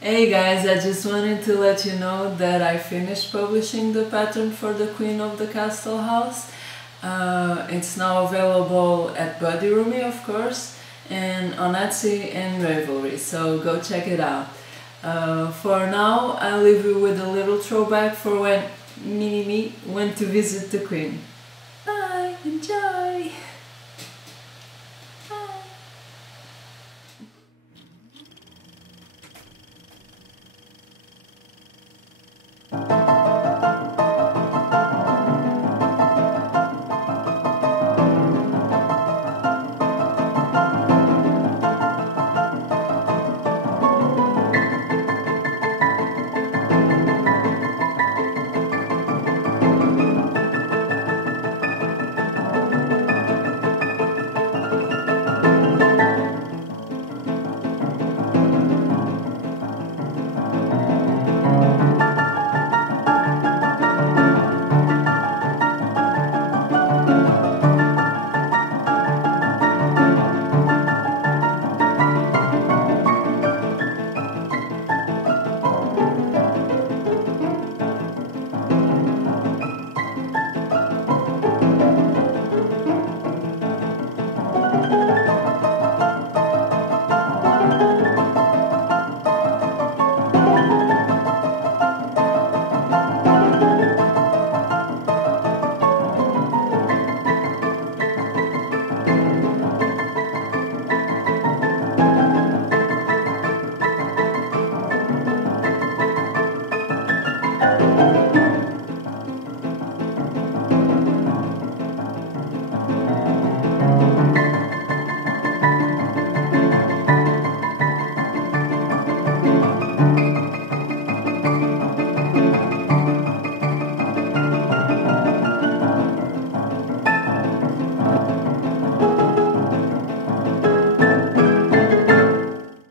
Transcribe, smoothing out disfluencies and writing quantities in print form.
Hey guys, I just wanted to let you know that I finished publishing the pattern for the Queen of the Castle House. It's now available at Buddy Roomy, of course, and on Etsy and Ravelry, so go check it out. For now, I'll leave you with a little throwback for when Mini Me went to visit the Queen.